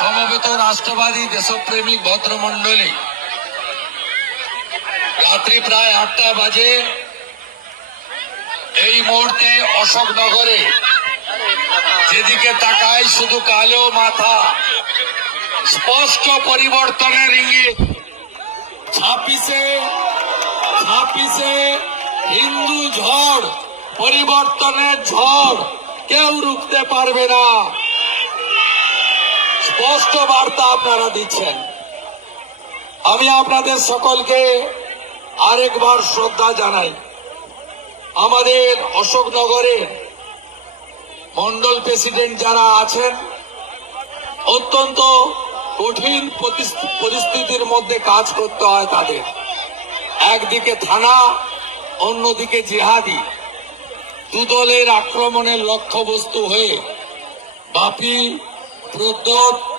সমবেত রাষ্ট্রবাদী দেশপ্রেমিক ভদ্রমণ্ডলী। রাত্রি প্রায় আটটা বাজে। এই মুহূর্তে অশোকনগরে যেদিকে তাকাই শুধু কালো মাথা, স্পষ্ট পরিবর্তনের ইঙ্গিত। ছাপিসে ছাব্বিশে হিন্দু ঝড়, পরিবর্তনের ঝড় কেউ রুখতে পারবে না। স্পষ্ট বার্তা আপনারা দিচ্ছেন। আমি আপনাদের সকলকে আরেকবার শ্রদ্ধা জানাই। আমাদের অশোকনগরের মন্ডল প্রেসিডেন্ট যারা আছেন, অত্যন্ত কঠিন পরিস- পরিস্থিতির মধ্যে কাজ করতে হয় তাদের। একদিকে থানা, অন্যদিকে জিহাদি। দুদলের আক্রমণের লক্ষ্যবস্তু হয়ে বাপি প্রদ্যোত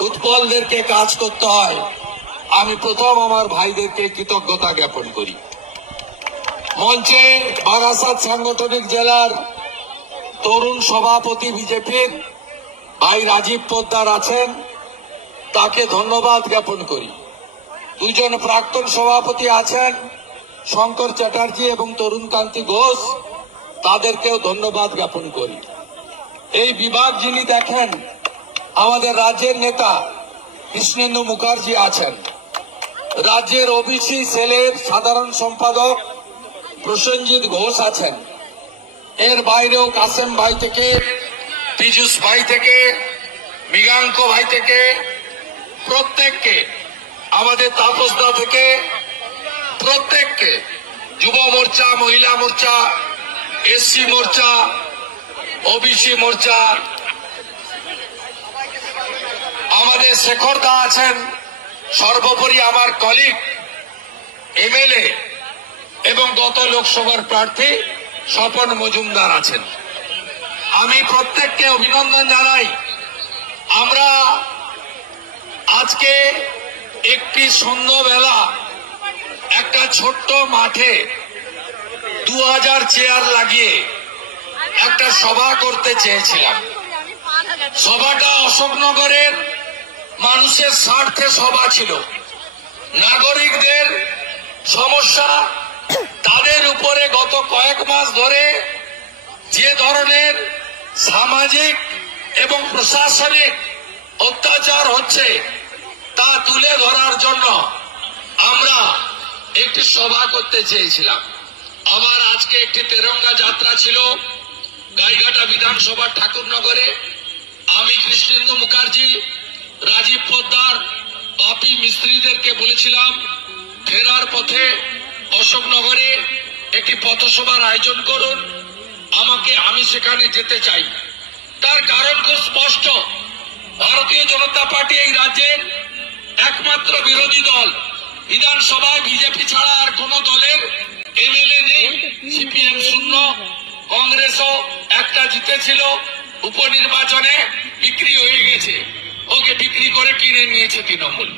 উৎপলদেরকে কাজ করতে হয়। আমি প্রথম আমার ভাইদেরকে কৃতজ্ঞতা জ্ঞাপন করি। মঞ্চে বারাসাত সাংগঠনিক জেলার তরুণ সভাপতি বিজেপির ভাই রাজীব পোদ্দার আছেন, তাকে ধন্যবাদ জ্ঞাপন করি। দুজন প্রাক্তন সভাপতি আছেন, শঙ্কর চ্যাটার্জি এবং তরুণ কান্তি ঘোষ, তাদেরকেও ধন্যবাদ জ্ঞাপন করি। এই বিভাগ যিনি দেখেন আমাদের রাজ্যের নেতা কৃষ্ণেন্দু মুখার্জি আছেন। রাজ্যের ওবিসি সেলের সাধারণ সম্পাদক প্রসেনজিৎ ঘোষ আছেন। এর বাইরেও কাসেম ভাই থেকে, পীযুষ ভাই থেকে, মৃগাঙ্ক ভাই থেকে, প্রত্যেককে, আমাদের তাপসদা থেকে, প্রত্যেককে, যুব মোর্চা, মহিলা মোর্চা, এসসি মোর্চা, ওবিসি মোর্চা আমাদের শেখর দা আছেন সর্বোপরি আমার কলিগ, এমএলএ এবং গত লোকসভার প্রার্থী স্বপন মজুমদার আছেন। আমি প্রত্যেককে অভিনন্দন জানাই। আমরা আজকে একটি সন্ধ্যাবেলা একটা ছোট্ট মাঠে দু হাজার চেয়ার লাগিয়ে একটা সভা করতে চেয়েছিলাম। সভাটা অশোকনগরের মানুষের স্বার্থে সভা ছিল। নাগরিকদের সমস্যা তাদের উপরে গত কয়েক মাস ধরে যে ধরনের সামাজিক এবং প্রশাসনিক অত্যাচার হচ্ছে তা তুলে ধরার জন্য আমরা একটি সভা করতে চেয়েছিলাম। আবার আজকে একটি তেরঙ্গা যাত্রা ছিল গাইঘাটা বিধানসভা ঠাকুরনগরে। আমি কৃষ্ণেন্দু মুখার্জি রাজীব পোদ্দার, বাপি মিস্ত্রিদেরকে বলেছিলাম, ফেরার পথে অশোকনগরে একটি পথসভার আয়োজন করুন। আমাকে আমি সেখানে যেতে চাই। তার কারণ খুব স্পষ্ট। ভারতীয় জনতা পার্টি এই রাজ্যের একমাত্র বিরোধী দল। বিধানসভায় বিজেপি ছাড়া আর কোন দলের এমএলএ নেই। সিপিএম শূন্য, কংগ্রেসও একটা জিতেছিল। উপনির্বাচনে বিক্রি হয়ে গেছে। ওকে বিক্রি করে কিনে নিয়েছে তৃণমূল।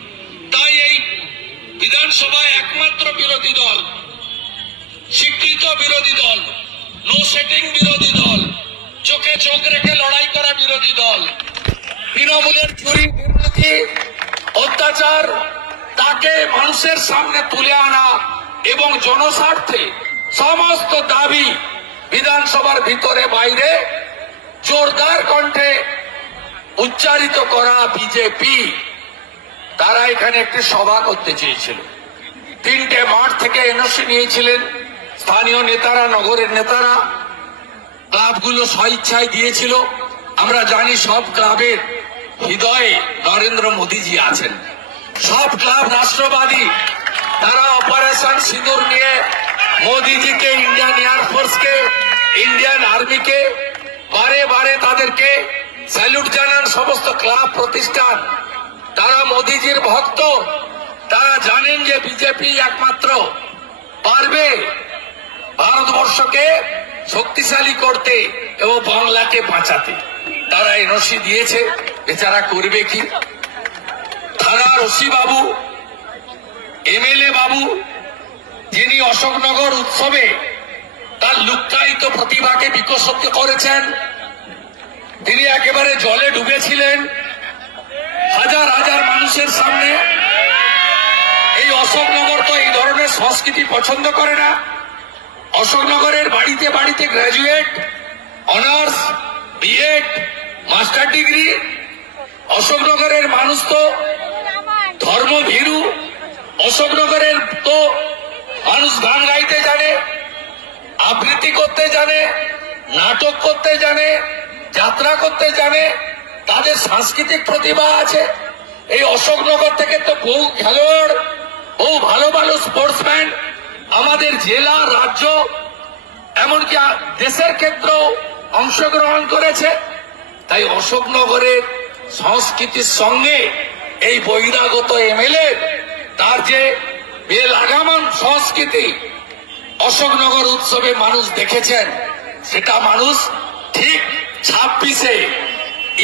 তাই এই বিধানসভায় একমাত্র বিরোধী দল, স্বীকৃত বিরোধী দল নো সেটিং বিরোধী দল, চোখে চোখ রেখে লড়াই করা বিরোধী দল, তৃণমূলের চুরি দুর্নীতি, অত্যাচার, তাকে মানুষের সামনে তুলে আনা এবং জনস্বার্থে সমস্ত দাবি বিধানসভার ভিতরে বাইরে, জোরদার কণ্ঠে উচ্চারিত করা বিজেপি, তারা এখানে একটি সভা করতে চেয়েছিল। তিনটে মাঠ থেকে এনওসি নিয়েছিলেন। স্থানীয় নেতারা, নগরের নেতারা, ক্লাবগুলো স্বইচ্ছায় দিয়েছিল। আমরা জানি সব ক্লাবের হৃদয়ে নরেন্দ্র মোদীজি আছেন। সব ক্লাব রাষ্ট্রবাদী। তারা অপারেশন সিঁদুর নিয়ে মোদীজিকে, ইন্ডিয়ান এয়ারফোর্সকে ইন্ডিয়ান আর্মিকে, বারে বারে তাদেরকে স্যালুট জানান সমস্ত ক্লাব, প্রতিষ্ঠান। তারা মোদীজির ভক্ত। তারা জানেন যে বিজেপি একমাত্র পারবে ভারতবর্ষকে শক্তিশালী করতে এবং বাংলাকে বাঁচাতে। তারা এনওসি দিয়েছে। বেচারা করবে কি? থানার ওসি বাবু, এমএলএ বাবু, যিনি অশোকনগর উৎসবে তার লুক্কায়িত প্রতিভাকে বিকশিত করেছেন। তিনি একেবারে জলে ডুবেছিলেন হাজার হাজার মানুষের সামনে। এই অশোকনগর তো এই ধরনের সংস্কৃতি পছন্দ করে না। অশোকনগরের বাড়িতে বাড়িতে graduate honours BEd master degree অশোকনগরের মানুষ তো ধর্মভীরু। অশোকনগরের তো মানুষ গান গাইতে জানে, আবৃত্তি করতে জানে, নাটক করতে জানে। যাত্রা করতে জানে, তাদের সাংস্কৃতিক প্রতিভা আছে। এই অশোকনগর থেকে তো বহু খেলোয়াড়, বহু ভালো ভালো স্পোর্টসম্যান আমাদের জেলা, রাজ্য, এমনকি দেশের ক্ষেত্রেও অংশগ্রহণ করেছে। তাই অশোকনগরের সংস্কৃতির সঙ্গে এই বহিরাগত এমএলএ তার যে বেলাগামান সংস্কৃতি, অশোকনগর উৎসবে মানুষ দেখেছেন, সেটা মানুষ ঠিক ছাব্বিশে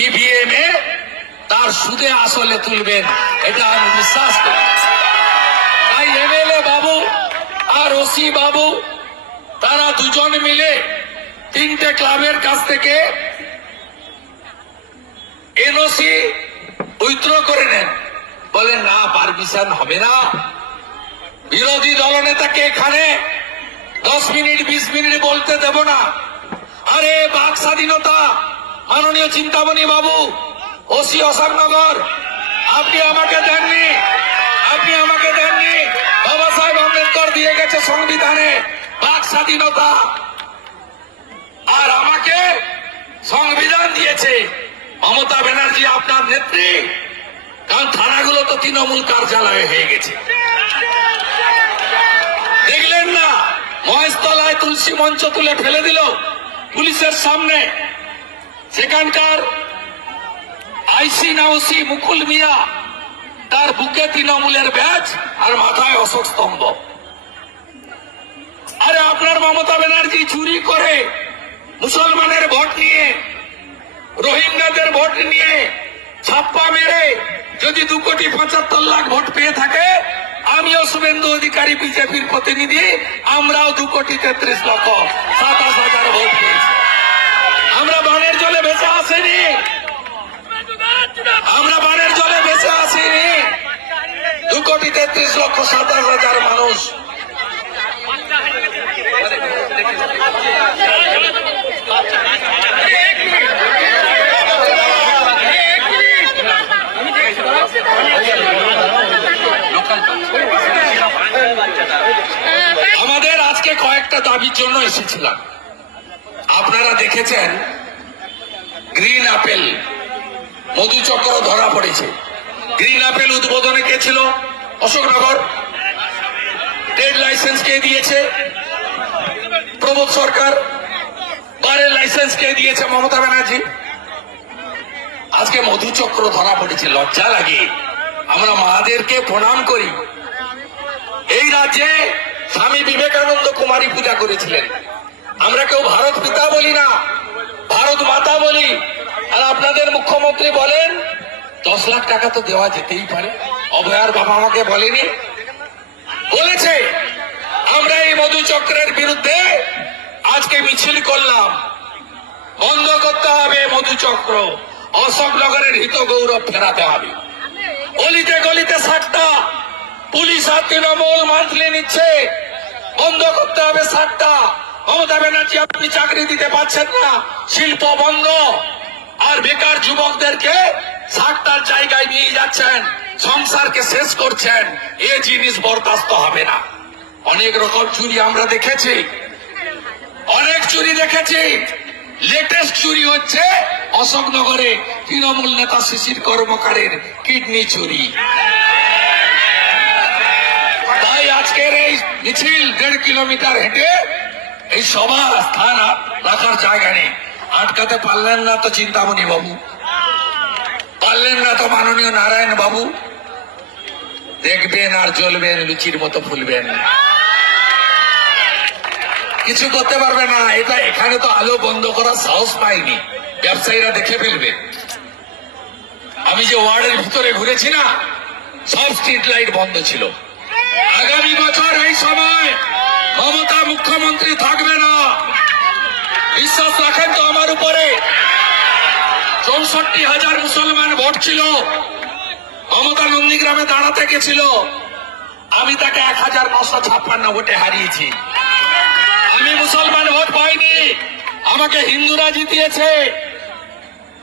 ইভিএম এ তার সুদে আসলে তুলবেন, এটা আমি বিশ্বাস করি। তাই এমএলএ বাবু আর ওসি বাবু, তারা দুজন মিলে তিনটে ক্লাবের কাছ থেকে এনওসি উইথড্র করে নেন। বলেন, না, পারমিশন হবে না। বিরোধী দলনেতাকে এখানে দশ মিনিট, বিশ মিনিট বলতে দেব না। আরে বাক স্বাধীনতা, মাননীয় চিন্তামণি বাবু, ওসি অশোকনগর আপনি আমাকে দেননি, আপনি আমাকে দেননি। বাবা সাহেব আম্বেদকর দিয়ে গেছে সংবিধানে বাক স্বাধীনতা। আর আমাকে সংবিধান দিয়েছে মমতা ব্যানার্জি আপনার নেত্রী, কারণ থানাগুলো তো তৃণমূল কার্যালয়ে হয়ে গেছে। দেখলেন না, মহেশতলায় তুলসী মঞ্চ তুলে ফেলে দিল। পুলিশের সামনে সেখানকার আইসি নাওসি মুকুল মিয়া, তার বুকে তৃণমূলের ব্যাচ আর মাথায় অশোক স্তম্ভ। আরে আপনার মমতা ব্যানার্জি চুরি করে মুসলমানের ভোট নিয়ে, রোহিঙ্গাদের ভোট নিয়ে ছাপ্পা মেরে যদি দু কোটি পঁচাত্তর লাখ ভোট পেয়ে থাকে, আমিও শুভেন্দু অধিকারী বিজেপির প্রতিনিধি, আমরাও দু কোটি তেত্রিশ লক্ষ সাতাশ হাজার ভোট আমরা বানের জলে ভেসে আসিনি দু কোটি তেত্রিশ লক্ষ সাতাশ হাজার মানুষ। আমাদের আজকে কয়েকটা দাবির জন্য এসেছিলাম। আপনারা দেখেছেন গ্রিন আপেল। মধুচক্র ধরা পড়েছে। গ্রিন আপেল উদ্বোধনে কে ছিল? অশোকনগর। ট্রেড লাইসেন্স কে দিয়েছে? প্রবোধ সরকার। বারের লাইসেন্স কে দিয়েছে মমতা ব্যানার্জি? আজকে মধুচক্র ধরা পড়েছে, লজ্জা লাগে। আমরা মাদেরকে প্রণাম করি। এই রাজ্যে স্বামী বিবেকানন্দ কুমারী পূজা করেছিলেন। আমরা কেউ ভারত পিতা বলি না। ভারত মাতা বলি। আর আপনাদের মুখ্যমন্ত্রী বলেন, দশ লাখ টাকা তো দেওয়া যেতেই পারে। অভয়ার বাবা আমাকে বলেনি। বলেছে, আমরা এই মধুচক্রের বিরুদ্ধে আজকে মিছিল করলাম। বন্ধ করতে হবে মধুচক্র। অশোকনগরের হিত গৌরব ফেরাতে হবে। গলিতে গলিতে সাতটা। পুলিশ আর তৃণমূল মান্থলি নিচ্ছে। বন্ধ করতে হবে সাতটা। মমতা ব্যানার্জি, আপনি চাকরি দিতে পারছেন না। শিল্প বন্ধ। আর বেকার যুবকদেরকে সাতটার জায়গায় নিয়ে যাচ্ছেন, সংসারকে শেষ করছেন। এ জিনিস বরদাস্ত হবে না। অনেক রকম চুরি আমরা দেখেছি। অনেক চুরি দেখেছি। লেটেস্ট চুরি হচ্ছে অশোকনগরে তৃণমূল নেতা শিশির কর্মকারের কিডনি চুরি। তাই আজকের এই মিছিল দেড় কিলোমিটার হেঁটে এই সভা স্থান রাখার জায়গা নেই। আটকাতে পারলেন না তো চিন্তামণি বাবু। পারলেন না তো মাননীয় নারায়ণ বাবু। দেখবেন আর জ্বলবেন, লুচির মতো ফুলবেন। কিছু করতে পারবে না। এটা এখানে তো আলো বন্ধ করার সাহস পাইনি। ব্যবসায়ীরা দেখে ফেলবে। আমি যে ওয়ার্ডের ভিতরে ঘুরেছি না, সব স্ট্রিট লাইট বন্ধ ছিল। আগামী বছর এই সময় মমতা মুখ্যমন্ত্রী থাকবে না। বিশ্বাস রাখেন তো আমার উপরে। চৌষট্টি হাজার মুসলমান ভোট ছিল। মমতা নন্দীগ্রামে দাঁড়াতে গেছিল। আমি তাকে এক হাজার নশো ছাপ্পান্ন ভোটে হারিয়েছি। আমি মুসলমান ভোট পাইনি। আমাকে হিন্দুরা জিতিয়েছে।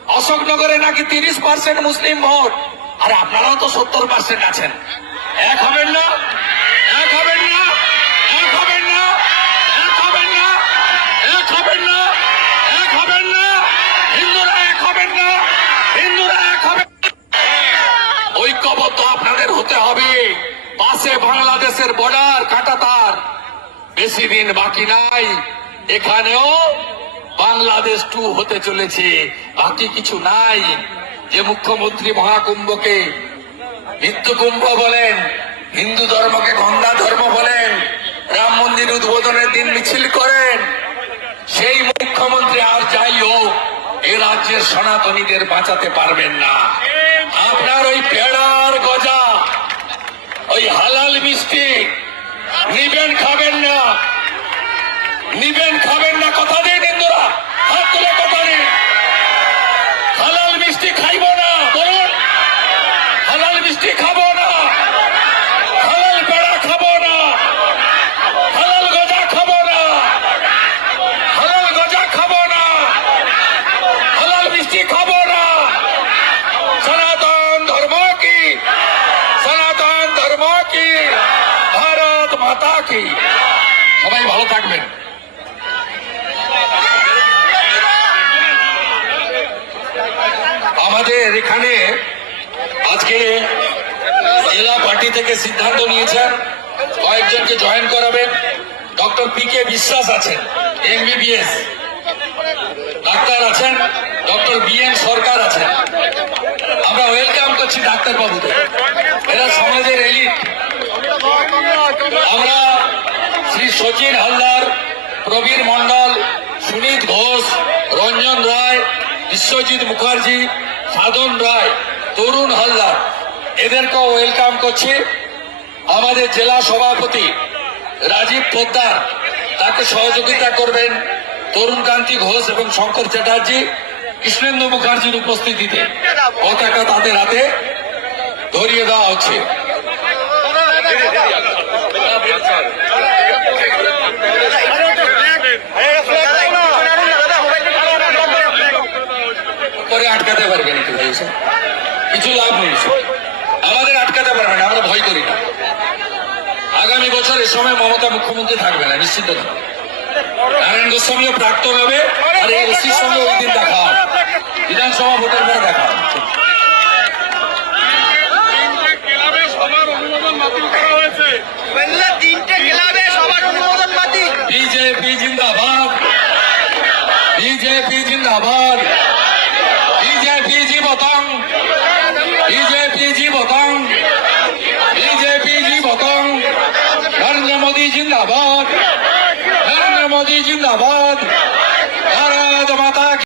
অশোকনগরে নাকি তিরিশ পার্সেন্ট মুসলিম ভোট। আর আপনারাও তো সত্তর পার্সেন্ট আছেন। এক হবেন না। বাংলাদেশের বর্ডার কাটাতার বেশি দিন বাকি নাই। এখানেও বাংলাদেশ টু হতে চলেছে। বাকি কিছু নাই। যে মুখ্যমন্ত্রী মহাকুম্ভকে মৃত্যুকুম্ভ বলেন, হিন্দু ধর্মকে গঙ্গা ধর্ম বলেন, রাম মন্দির উদ্বোধনের দিন মিছিল করেন, সেই মুখ্যমন্ত্রী আর যাই হোক, এ রাজ্যের সনাতনীদের বাঁচাতে পারবেন না। আপনার ওই পেড়ার গজা ওই হালাল মিষ্টি। নিবেন, খাবেন না। নিবেন, খাবেন না। কথা দিন হিন্দুরা হাত তুলে কথা দিন হালাল মিষ্টি খাইব না। বলুন, হালাল মিষ্টি খাব না হালাল পেড়া খাব না হালাল গজা খাব না হালাল গজা খাব না হালাল মিষ্টি খাব না সনাতন ধর্ম কি সনাতন ধর্ম কি ভারত মাতা কি সবাই ভালো থাকবেন আমাদের এখানে আজকে জেলা পার্টি থেকে সিদ্ধান্ত নিয়েছেন, কয়েকজনকে জয়েন করাবেন। ডক্টর পি কে বিশ্বাস আছেন, এমবিবিএস। ডাক্তার আছেন, ডক্টর বি এন সরকার আছেন। আমরা ওয়েলকাম করছি ডাক্তার বাবুদের এরা সমাজের এলিট। আমরা শ্রী সচিন হালদার, প্রবীর মন্ডল সুনীত ঘোষ, রঞ্জন রায়, বিশ্বজিৎ মুখার্জি, সাধন রায়। তরুণ হালদার, এদেরকেও ওয়েলকাম করছি। আমাদের জেলা সভাপতি রাজীব পোদ্দার, তাকে সহযোগিতা করবেন তরুণ কান্তি ঘোষ এবং শঙ্কর চ্যাটার্জি, কৃষ্ণেন্দু মুখার্জির উপস্থিতিতে। পতাকা তাদের হাতে ধরিয়ে দেওয়া হচ্ছে। করে আটকাতে পারবেন কি ভাই এসব? কিছু লাভ নেই। আমাদের আটকাতে পারবে না, আমরা ভয় করি না। আগামী বছর এ সময় মমতা মুখ্যমন্ত্রী থাকবে না নিশ্চিত নারায়ণ গোস্বামীও প্রাক্তন হবে আর এই ওসির সঙ্গে ওই দিন দেখা বিধানসভা ভোটের পরে দেখা হবে